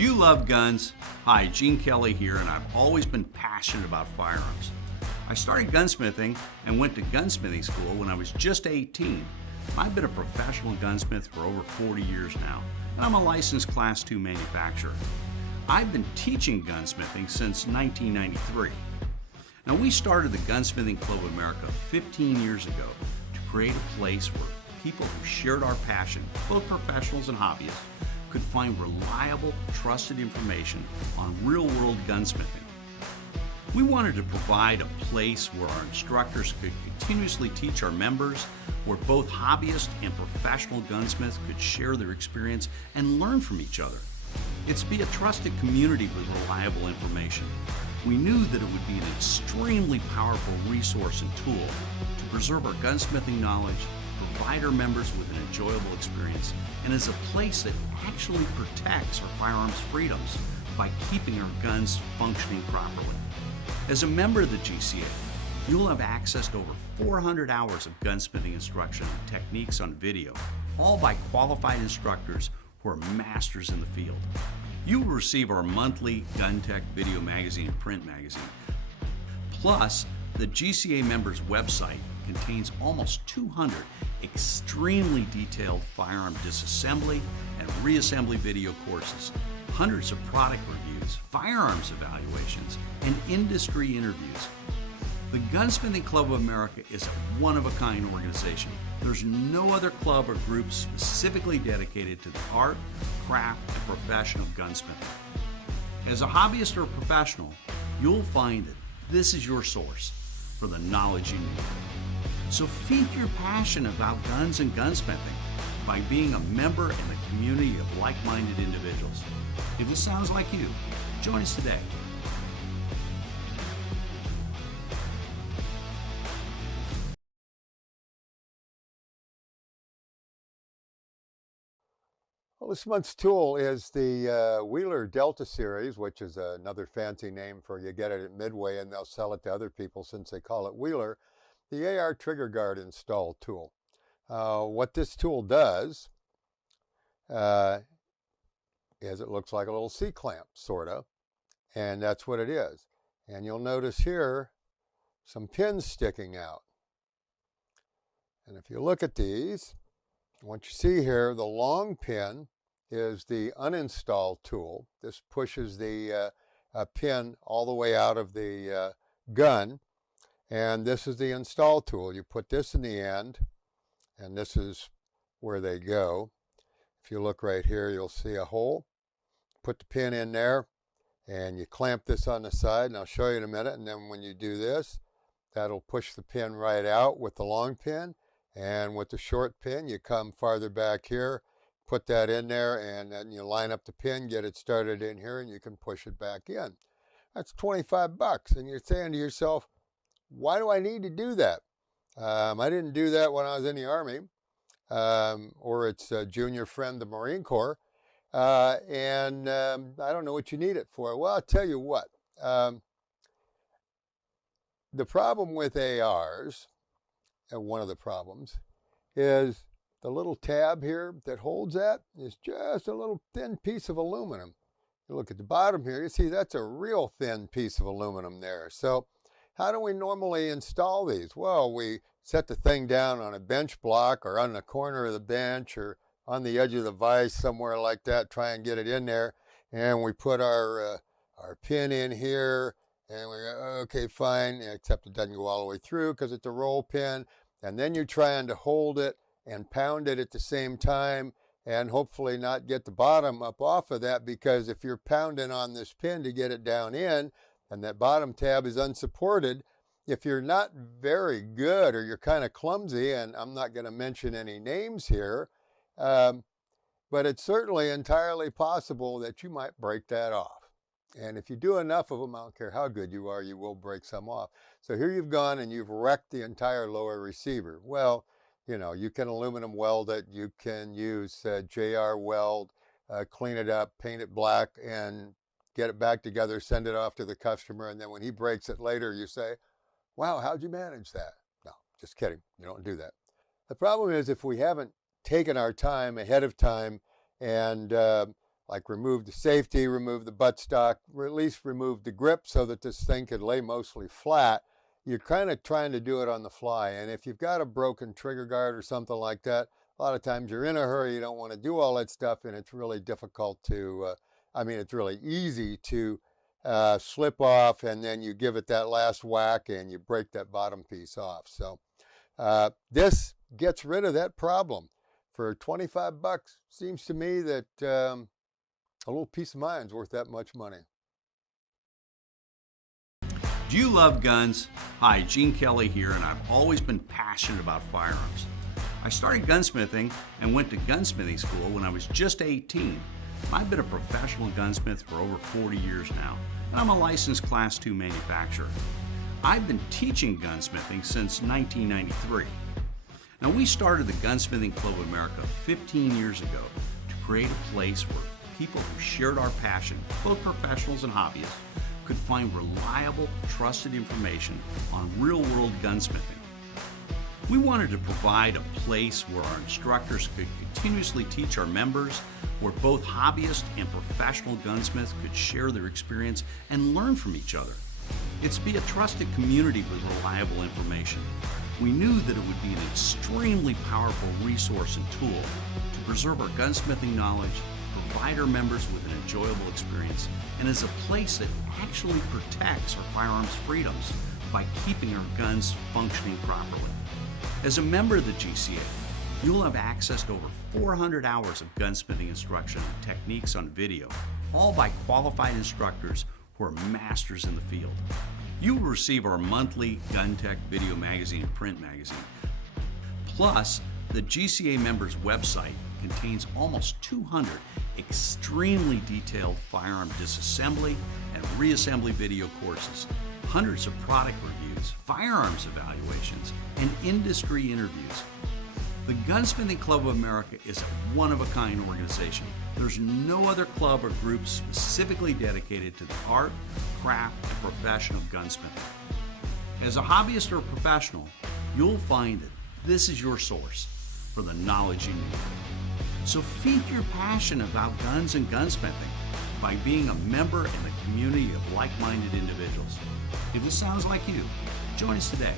Do you love guns? Hi, Gene Kelly here, and I've always been passionate about firearms. I started gunsmithing and went to gunsmithing school when I was just 18. I've been a professional gunsmith for over 40 years now, and I'm a licensed Class II manufacturer. I've been teaching gunsmithing since 1993. Now, we started the Gunsmithing Club of America 15 years ago to create a place where people who shared our passion, both professionals and hobbyists, could find reliable, trusted information on real-world gunsmithing. We wanted to provide a place where our instructors could continuously teach our members, where both hobbyists and professional gunsmiths could share their experience and learn from each other. It's to be a trusted community with reliable information. We knew that it would be an extremely powerful resource and tool to preserve our gunsmithing knowledge, provide our members with an enjoyable experience, and as a place that actually protects our firearms freedoms by keeping our guns functioning properly. As a member of the GCA, you'll have access to over 400 hours of gunsmithing instruction and techniques on video, all by qualified instructors who are masters in the field. You will receive our monthly Gun Tech video magazine and print magazine. Plus, the GCA members' website contains almost 200 extremely detailed firearm disassembly and reassembly video courses, hundreds of product reviews, firearms evaluations, and industry interviews. The Gunsmithing Club of America is a one-of-a-kind organization. There's no other club or group specifically dedicated to the art, craft, and profession of gunsmithing. As a hobbyist or a professional, you'll find that this is your source for the knowledge you need. So feed your passion about guns and gunsmithing by being a member in a community of like-minded individuals. If this sounds like you, join us today. Well, this month's tool is the Wheeler Delta series, which is another fancy name for you get it at Midway and they'll sell it to other people since they call it Wheeler. The AR Trigger Guard install tool. What this tool does is it looks like a little C-clamp, sort of, and that's what it is. And you'll notice here some pins sticking out. And if you look at these, what you see here, the long pin is the uninstall tool. This pushes the pin all the way out of the gun. And this is the install tool. You put this in the end, and this is where they go. If you look right here, you'll see a hole. Put the pin in there, and you clamp this on the side, and I'll show you in a minute. And then when you do this, that'll push the pin right out with the long pin. And with the short pin, you come farther back here, put that in there, and then you line up the pin, get it started in here, and you can push it back in. That's $25. And you're saying to yourself, why do I need to do that? I didn't do that when I was in the Army, or its junior friend, the Marine Corps, and I don't know what you need it for. Well, I'll tell you what. The problem with ARs, one of the problems, is the little tab here that holds that is just a little thin piece of aluminum. You look at the bottom here, you see that's a real thin piece of aluminum there. So how do we normally install these? Well, we set the thing down on a bench block or on the corner of the bench or on the edge of the vise somewhere like that, try and get it in there. And we put our pin in here and we go, okay, fine, except it doesn't go all the way through because it's a roll pin. And then you're trying to hold it and pound it at the same time and hopefully not get the bottom up off of that, because if you're pounding on this pin to get it down in, and that bottom tab is unsupported, if you're not very good or you're kind of clumsy, and I'm not going to mention any names here, but it's certainly entirely possible that you might break that off. And if you do enough of them, I don't care how good you are, you will break some off. So here you've gone and you've wrecked the entire lower receiver. Well, you know, you can aluminum weld it, you can use JR weld, clean it up, paint it black, and get it back together, send it off to the customer, and then when he breaks it later, you say, wow, how'd you manage that? No, just kidding. You don't do that. The problem is if we haven't taken our time ahead of time and like remove the safety, remove the buttstock, or at least remove the grip so that this thing could lay mostly flat. You're kind of trying to do it on the fly. And if you've got a broken trigger guard or something like that, a lot of times you're in a hurry, you don't want to do all that stuff, and it's really difficult to, it's really easy to slip off, and then you give it that last whack and you break that bottom piece off. So this gets rid of that problem. For 25 bucks, seems to me that a little peace of mind is worth that much money. Do you love guns? Hi, Gene Kelly here, and I've always been passionate about firearms. I started gunsmithing and went to gunsmithing school when I was just 18. I've been a professional gunsmith for over 40 years now, and I'm a licensed Class II manufacturer. I've been teaching gunsmithing since 1993. Now, we started the Gunsmithing Club of America 15 years ago to create a place where people who shared our passion, both professionals and hobbyists, could find reliable, trusted information on real-world gunsmithing. We wanted to provide a place where our instructors could continuously teach our members, where both hobbyists and professional gunsmiths could share their experience and learn from each other. It's to be a trusted community with reliable information. We knew that it would be an extremely powerful resource and tool to preserve our gunsmithing knowledge, provide our members with an enjoyable experience, and as a place that actually protects our firearms freedoms by keeping our guns functioning properly. As a member of the GCA, you'll have access to over 400 hours of gunsmithing instruction and techniques on video, all by qualified instructors who are masters in the field. You will receive our monthly Gun Tech video magazine and print magazine. Plus, the GCA members' website contains almost 200 extremely detailed firearm disassembly and reassembly video courses, hundreds of product reviews, firearms evaluations, and industry interviews. The Gunsmithing Club of America is a one-of-a-kind organization. There's no other club or group specifically dedicated to the art, craft, and profession of gunsmithing. As a hobbyist or a professional, you'll find that this is your source for the knowledge you need. So feed your passion about guns and gunsmithing by being a member in a community of like-minded individuals. If this sounds like you, join us today.